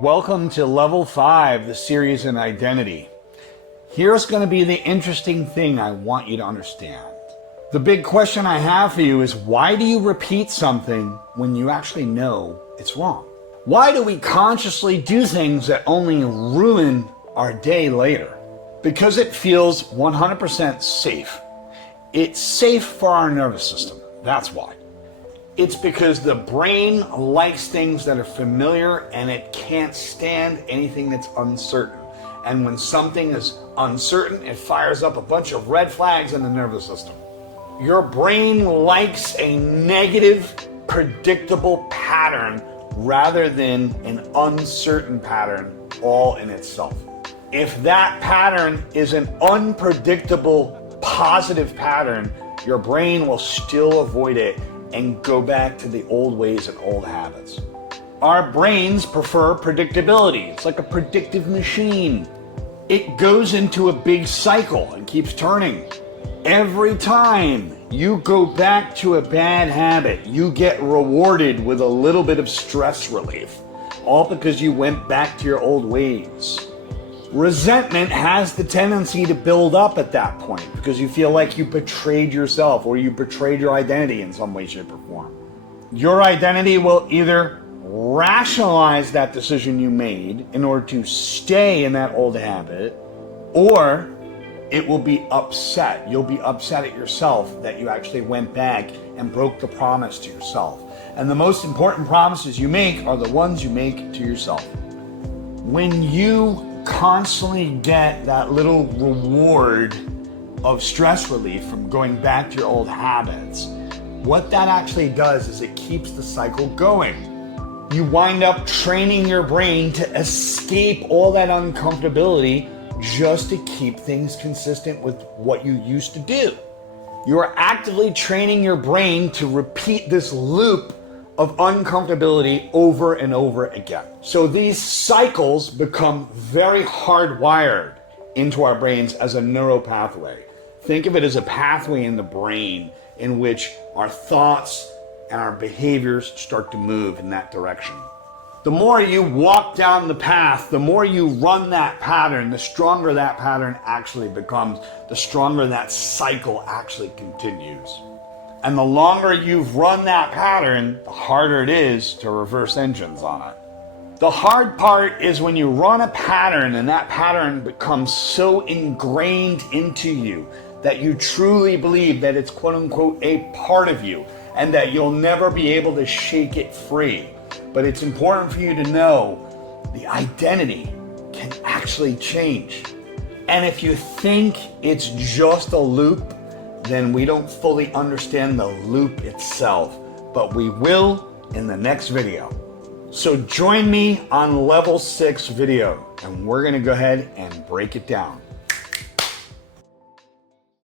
Welcome to Level 5, the series in identity. Here's going to be the interesting thing I want you to understand. The big question I have for you is, why do you repeat something when you actually know it's wrong? Why do we consciously do things that only ruin our day later? Because it feels 100% safe. It's safe for our nervous system. That's why. It's because the brain likes things that are familiar and it can't stand anything that's uncertain. And when something is uncertain, it fires up a bunch of red flags in the nervous system. Your brain likes a negative, predictable pattern rather than an uncertain pattern all in itself. If that pattern is an unpredictable, positive pattern, your brain will still avoid it and go back to the old ways and old habits. Our brains prefer predictability. It's like a predictive machine. It goes into a big cycle and keeps turning. Every time you go back to a bad habit, you get rewarded with a little bit of stress relief, all because you went back to your old ways. Resentment has the tendency to build up at that point because you feel like you betrayed yourself or you betrayed your identity in some way, shape, or form. Your identity will either rationalize that decision you made in order to stay in that old habit, or it will be upset. You'll be upset at yourself that you actually went back and broke the promise to yourself. And the most important promises you make are the ones you make to yourself. When you constantly get that little reward of stress relief from going back to your old habits, what that actually does is it keeps the cycle going. You wind up training your brain to escape all that uncomfortability just to keep things consistent with what you used to do. You are actively training your brain to repeat this loop of uncomfortability over and over again. So these cycles become very hardwired into our brains as a neural pathway. Think of it as a pathway in the brain in which our thoughts and our behaviors start to move in that direction. The more you walk down the path, the more you run that pattern, the stronger that pattern actually becomes, the stronger that cycle actually continues. And the longer you've run that pattern, the harder it is to reverse engines on it. The hard part is when you run a pattern and that pattern becomes so ingrained into you that you truly believe that it's quote unquote a part of you and that you'll never be able to shake it free. But it's important for you to know the identity can actually change. And if you think it's just a loop, then we don't fully understand the loop itself, but we will in the next video. So join me on Level 6 video, and we're gonna go ahead and break it down.